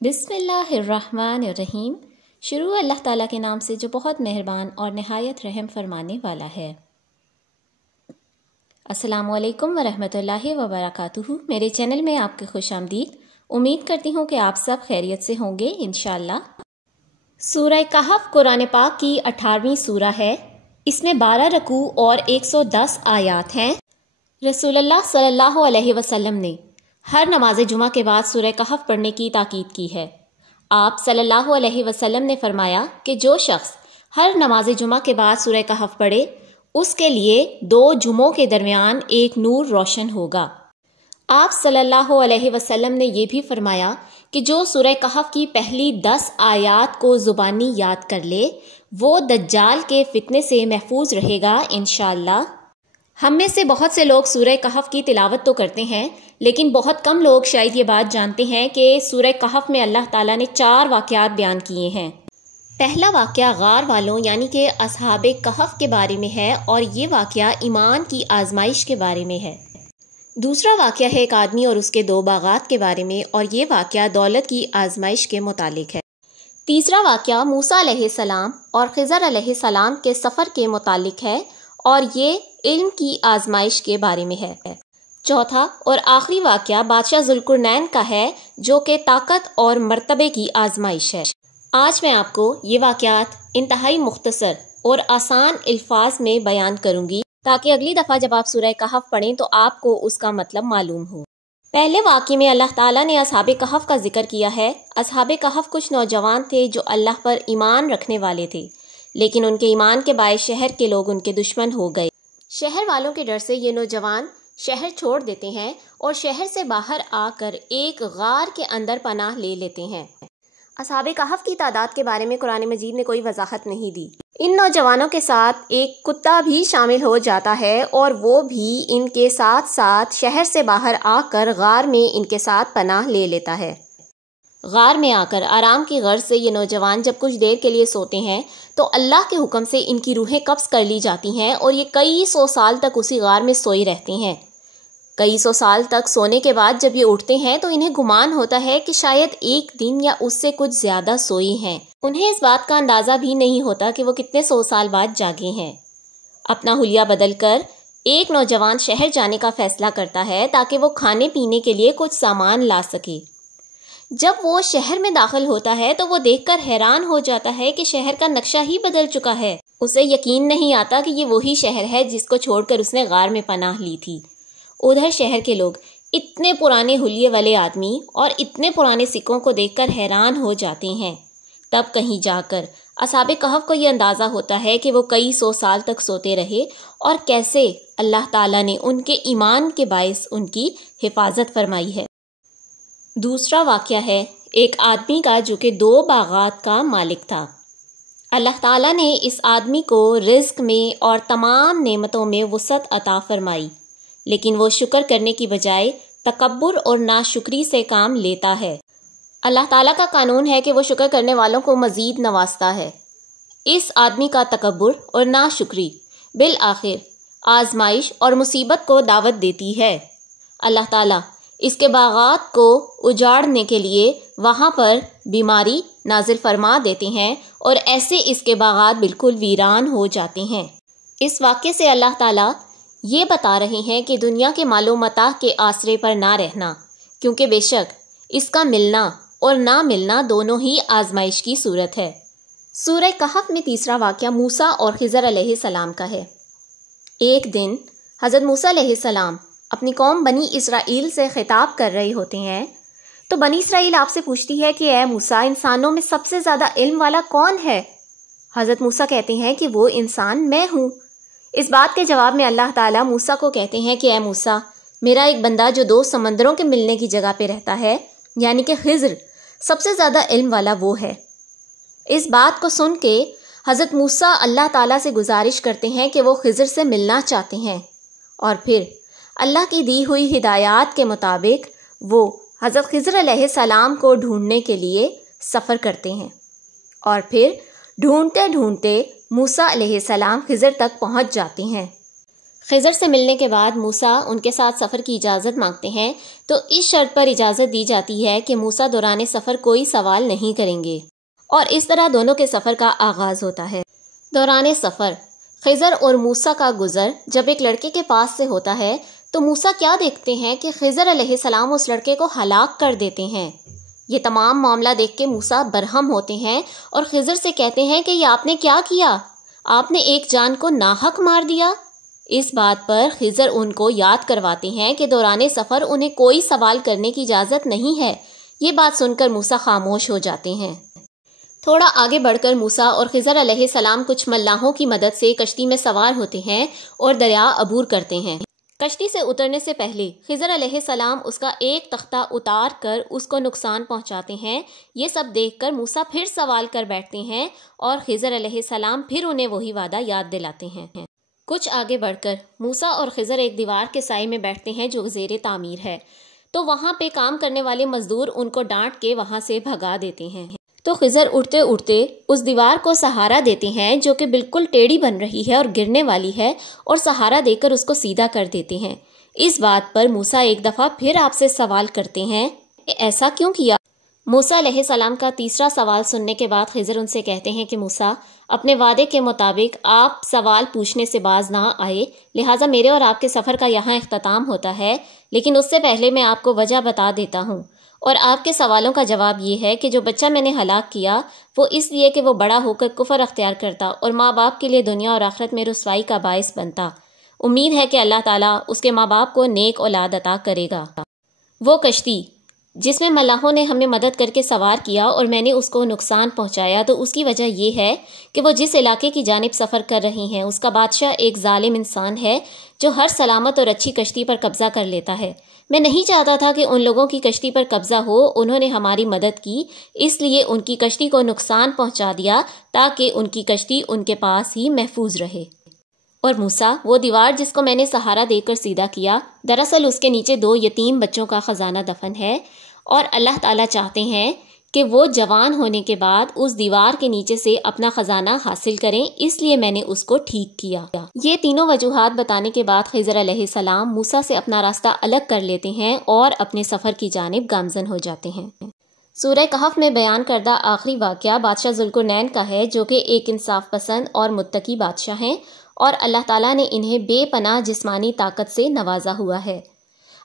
بسم اللہ الرحمن الرحیم۔ شروع اللہ تعالیٰ کے نام سے جو بہت مہربان اور نہایت رحم فرمانے والا ہے۔ السلام علیکم ورحمۃ اللہ وبرکاتہ۔ میرے چینل میں آپ کی خوش آمدید۔ امید کرتی ہوں کہ آپ سب خیریت سے ہوں گے انشاءاللہ۔ سورہ کہف قرآن پاک کی 18ویں سورہ ہے۔ اس میں 12 رکوع اور 110 آیات ہیں۔ رسول اللہ صلی اللہ علیہ وسلم نے ہر نماز جمعہ کے بعد سورہ کہف پڑھنے کی تاکید کی ہے۔ آپ صلی اللہ علیہ وسلم نے فرمایا کہ جو شخص ہر نماز جمعہ کے بعد سورہ کہف پڑھے اس کے لیے 2 جمعوں کے درمیان ایک نور روشن ہوگا۔ آپ صلی اللہ علیہ وسلم نے یہ بھی فرمایا کہ جو سورہ کہف کی پہلی 10 آیات کو زبانی یاد کر لے وہ دجال کے فتنے سے محفوظ رہے گا انشاءاللہ۔ ہم میں سے بہت سے لوگ سورہ کہف کی تلاوت تو کرتے ہیں، لیکن بہت کم لوگ شاید یہ بات جانتے ہیں کہ سورہ کہف میں اللہ تعالیٰ نے 4 واقعات بیان کیے ہیں۔ پہلا واقعہ غار والوں یعنی کہ اصحاب کہف کے بارے میں ہے، اور یہ واقعہ ایمان کی آزمائش کے بارے میں ہے۔ دوسرا واقعہ ہے ایک آدمی اور اس کے 2 باغات کے بارے میں، اور یہ واقعہ دولت کی آزمائش کے متعلق ہے۔ تیسرا واقعہ موسیٰ علیہ السلام اور خضر علیہ السلام کے سفر کے متعلق ہے، اور یہ علم کی آزمائش کے بارے میں ہے۔ چوتھا اور آخری واقعہ بادشاہ ذوالقرنین کا ہے، جو کہ طاقت اور مرتبے کی آزمائش ہے۔ آج میں آپ کو یہ واقعات انتہائی مختصر اور آسان الفاظ میں بیان کروں گی تاکہ اگلی دفعہ جب آپ سورہ کہف پڑھیں تو آپ کو اس کا مطلب معلوم ہو۔ پہلے واقعے میں اللہ تعالیٰ نے اصحاب کہف کا ذکر کیا ہے۔ اصحاب کہف کچھ نوجوان تھے جو اللہ پر ایمان رکھنے والے تھے، لیکن ان کے ایمان کے باعث شہر کے لوگ ان کے دشمن ہو گئے۔ شہر والوں کے ڈر سے یہ نوجوان شہر چھوڑ دیتے ہیں اور شہر سے باہر آ کر ایک غار کے اندر پناہ لے لیتے ہیں۔ اصحاب کہف کی تعداد کے بارے میں قرآن مجید نے کوئی وضاحت نہیں دی۔ ان نوجوانوں کے ساتھ ایک کتا بھی شامل ہو جاتا ہے، اور وہ بھی ان کے ساتھ ساتھ شہر سے باہر آ کر غار میں ان کے ساتھ پناہ لے لیتا ہے۔ غار میں آ کر آرام کی غرض سے یہ نوجوان جب کچھ دیر کے لیے سوتے ہیں تو اللہ کے حکم سے ان کی روحیں قبض کر لی جاتی ہیں، اور یہ کئی 100 سال تک اسی غار میں سوئی رہتے ہیں۔ کئی 100 سال تک سونے کے بعد جب یہ اٹھتے ہیں تو انہیں گمان ہوتا ہے کہ شاید ایک دن یا اس سے کچھ زیادہ سوئی ہیں۔ انہیں اس بات کا اندازہ بھی نہیں ہوتا کہ وہ کتنے 100 سال بعد جاگے ہیں۔ اپنا حلیہ بدل کر ایک نوجوان شہر جانے کا فیصلہ کرتا ہے تاکہ وہ کھانے پینے کے لیے کچھ سامان لا سکے۔ جب وہ شہر میں داخل ہوتا ہے تو وہ دیکھ کر حیران ہو جاتا ہے کہ شہر کا نقشہ ہی بدل چکا ہے۔ اسے یقین نہیں آتا کہ یہ وہی شہر ہے جس کو چھوڑ کر اس نے غار میں پناہ لی تھی۔ ادھر شہر کے لوگ اتنے پرانے حلیے والے آدمی اور اتنے پرانے سکوں کو دیکھ کر حیران ہو جاتے ہیں۔ تب کہیں جا کر اصحاب کہف کو یہ اندازہ ہوتا ہے کہ وہ کئی 100 سال تک سوتے رہے، اور کیسے اللہ تعالیٰ نے ان کے ایمان کے باعث ان کی حفاظت فرمائی ہے۔ دوسرا واقعہ ہے ایک آدمی کا جو کہ 2 باغات کا مالک تھا۔ اللہ تعالیٰ نے اس آدمی کو رزق میں اور تمام نعمتوں میں وسعت عطا فرمائی، لیکن وہ شکر کرنے کی بجائے تکبر اور ناشکری سے کام لیتا ہے۔ اللہ تعالیٰ کا قانون ہے کہ وہ شکر کرنے والوں کو مزید نوازتا ہے۔ اس آدمی کا تکبر اور ناشکری بالآخر آزمائش اور مصیبت کو دعوت دیتی ہے۔ اللہ تعالیٰ اس کے باغات کو اجاڑنے کے لیے وہاں پر بیماری نازل فرما دیتے ہیں، اور ایسے اس کے باغات بالکل ویران ہو جاتے ہیں۔ اس واقعے سے اللہ تعالیٰ یہ بتا رہے ہیں کہ دنیا کے مال و متاع کے آسرے پر نہ رہنا، کیونکہ بے شک اس کا ملنا اور نہ ملنا دونوں ہی آزمائش کی صورت ہے۔ سورہ کہف میں تیسرا واقعہ موسیٰ اور خضر علیہ السلام کا ہے۔ ایک دن حضرت موسیٰ علیہ السلام اپنی قوم بنی اسرائیل سے خطاب کر رہے ہوتے ہیں، تو بنی اسرائیل آپ سے پوچھتی ہے کہ اے موسیٰ، انسانوں میں سب سے زیادہ علم والا کون ہے؟ حضرت موسیٰ کہتے ہیں کہ وہ انسان میں ہوں۔ اس بات کے جواب میں اللہ تعالیٰ موسیٰ کو کہتے ہیں کہ اے موسیٰ، میرا ایک بندہ جو 2 سمندروں کے ملنے کی جگہ پہ رہتا ہے یعنی کہ خضر، سب سے زیادہ علم والا وہ ہے۔ اس بات کو سن کے حضرت موسیٰ اللہ تعالیٰ سے گزارش کرتے ہیں کہ وہ خضر سے ملنا چاہتے ہیں، اور پھر اللہ کی دی ہوئی ہدایات کے مطابق وہ حضرت خضر علیہ السلام کو ڈھونڈنے کے لیے سفر کرتے ہیں، اور پھر ڈھونڈتے ڈھونڈتے موسیٰ علیہ السلام خضر تک پہنچ جاتے ہیں۔ خضر سے ملنے کے بعد موسیٰ ان کے ساتھ سفر کی اجازت مانگتے ہیں تو اس شرط پر اجازت دی جاتی ہے کہ موسیٰ دوران سفر کوئی سوال نہیں کریں گے، اور اس طرح دونوں کے سفر کا آغاز ہوتا ہے۔ دوران سفر خضر اور موسیٰ کا گزر جب ایک لڑکے کے پاس سے ہوتا ہے تو موسیٰ کیا دیکھتے ہیں کہ خضر علیہ السلام اس لڑکے کو ہلاک کر دیتے ہیں۔ یہ تمام معاملہ دیکھ کے موسیٰ برہم ہوتے ہیں اور خضر سے کہتے ہیں کہ یہ آپ نے کیا کیا؟ آپ نے ایک جان کو ناحق مار دیا۔ اس بات پر خضر ان کو یاد کرواتے ہیں کہ دوران سفر انہیں کوئی سوال کرنے کی اجازت نہیں ہے۔ یہ بات سن کر موسیٰ خاموش ہو جاتے ہیں۔ تھوڑا آگے بڑھ کر موسیٰ اور خضر علیہ السلام کچھ ملاحوں کی مدد سے کشتی میں سوار ہوتے ہیں اور دریا عبور کرتے ہیں۔ کشتی سے اترنے سے پہلے خضر علیہ السلام اس کا ایک تختہ اتار کر اس کو نقصان پہنچاتے ہیں۔ یہ سب دیکھ کر موسیٰ پھر سوال کر بیٹھتے ہیں اور خضر علیہ السلام پھر انہیں وہی وعدہ یاد دلاتے ہیں۔ کچھ آگے بڑھ کر موسیٰ اور خضر ایک دیوار کے سائے میں بیٹھتے ہیں جو زیر تعمیر ہے، تو وہاں پہ کام کرنے والے مزدور ان کو ڈانٹ کے وہاں سے بھگا دیتے ہیں۔ تو خضر اٹھتے اٹھتے اس دیوار کو سہارا دیتے ہیں جو کہ بالکل ٹیڑھی بن رہی ہے اور گرنے والی ہے، اور سہارا دے کر اس کو سیدھا کر دیتے ہیں۔ اس بات پر موسیٰ ایک دفعہ پھر آپ سے سوال کرتے ہیں کہ ایسا کیوں کیا؟ موسیٰ علیہ السلام کا تیسرا سوال سننے کے بعد خضر ان سے کہتے ہیں کہ موسیٰ، اپنے وعدے کے مطابق آپ سوال پوچھنے سے باز نہ آئے، لہٰذا میرے اور آپ کے سفر کا یہاں اختتام ہوتا ہے، لیکن اس سے پہلے میں آپ کو وجہ بتا دیتا ہوں، اور آپ کے سوالوں کا جواب یہ ہے کہ جو بچہ میں نے ہلاک کیا وہ اس لیے کہ وہ بڑا ہو کر کفر اختیار کرتا اور ماں باپ کے لیے دنیا اور آخرت میں رسوائی کا باعث بنتا۔ امید ہے کہ اللہ تعالیٰ اس کے ماں باپ کو نیک اولاد عطا کرے گا۔ وہ کشتی جس میں ملاحوں نے ہمیں مدد کر کے سوار کیا اور میں نے اس کو نقصان پہنچایا، تو اس کی وجہ یہ ہے کہ وہ جس علاقے کی جانب سفر کر رہی ہیں اس کا بادشاہ ایک ظالم انسان ہے جو ہر سلامت اور اچھی کشتی پر قبضہ کر لیتا ہے۔ میں نہیں چاہتا تھا کہ ان لوگوں کی کشتی پر قبضہ ہو، انہوں نے ہماری مدد کی، اس لیے ان کی کشتی کو نقصان پہنچا دیا تاکہ ان کی کشتی ان کے پاس ہی محفوظ رہے۔ اور موسیٰ، وہ دیوار جس کو میں نے سہارا دے کر سیدھا کیا، دراصل اس کے نیچے 2 یتیم بچوں کا خزانہ دفن ہے، اور اللہ تعالیٰ چاہتے ہیں کہ وہ جوان ہونے کے بعد اس دیوار کے نیچے سے اپنا خزانہ حاصل کریں، اس لیے میں نے اس کو ٹھیک کیا۔ یہ تینوں وجوہات بتانے کے بعد خضر علیہ السلام موسیٰ سے اپنا راستہ الگ کر لیتے ہیں اور اپنے سفر کی جانب گامزن ہو جاتے ہیں۔ سورہ کہف میں بیان کردہ آخری واقعہ بادشاہ ذوالقرنین کا ہے، جو کہ ایک انصاف پسند اور متقی بادشاہ ہیں، اور اللہ تعالیٰ نے انہیں بے پناہ جسمانی طاقت سے نوازا ہوا ہے۔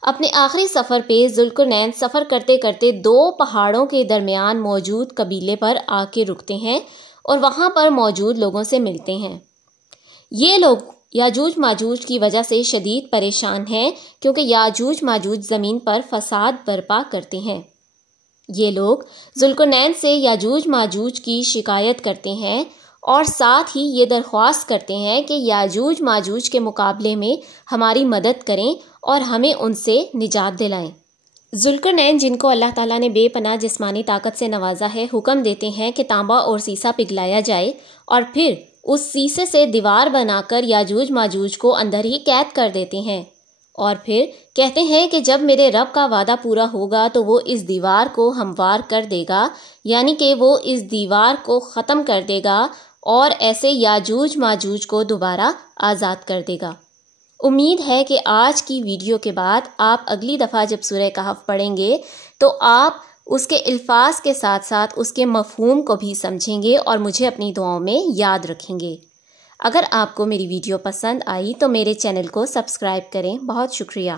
اپنے آخری سفر پہ ذوالقرنین سفر کرتے کرتے 2 پہاڑوں کے درمیان موجود قبیلے پر آ کے رکتے ہیں اور وہاں پر موجود لوگوں سے ملتے ہیں۔ یہ لوگ یاجوج ماجوج کی وجہ سے شدید پریشان ہیں، کیونکہ یاجوج ماجوج زمین پر فساد برپا کرتے ہیں۔ یہ لوگ ذوالقرنین سے یاجوج ماجوج کی شکایت کرتے ہیں اور ساتھ ہی یہ درخواست کرتے ہیں کہ یاجوج ماجوج کے مقابلے میں ہماری مدد کریں اور ہمیں ان سے نجات دلائیں۔ ذوالقرنین، جن کو اللہ تعالیٰ نے بے پناہ جسمانی طاقت سے نوازا ہے، حکم دیتے ہیں کہ تانبا اور سیسا پگھلایا جائے اور پھر اس سیسے سے دیوار بنا کر یاجوج ماجوج کو اندر ہی قید کر دیتے ہیں، اور پھر کہتے ہیں کہ جب میرے رب کا وعدہ پورا ہوگا تو وہ اس دیوار کو ہموار کر دے گا، یعنی کہ وہ اس دیوار کو ختم کر دے گا اور ایسے یاجوج ماجوج کو دوبارہ آزاد کر دے گا۔ امید ہے کہ آج کی ویڈیو کے بعد آپ اگلی دفعہ جب سورہ کہف پڑھیں گے تو آپ اس کے الفاظ کے ساتھ ساتھ اس کے مفہوم کو بھی سمجھیں گے اور مجھے اپنی دعاؤں میں یاد رکھیں گے۔ اگر آپ کو میری ویڈیو پسند آئی تو میرے چینل کو سبسکرائب کریں۔ بہت شکریہ۔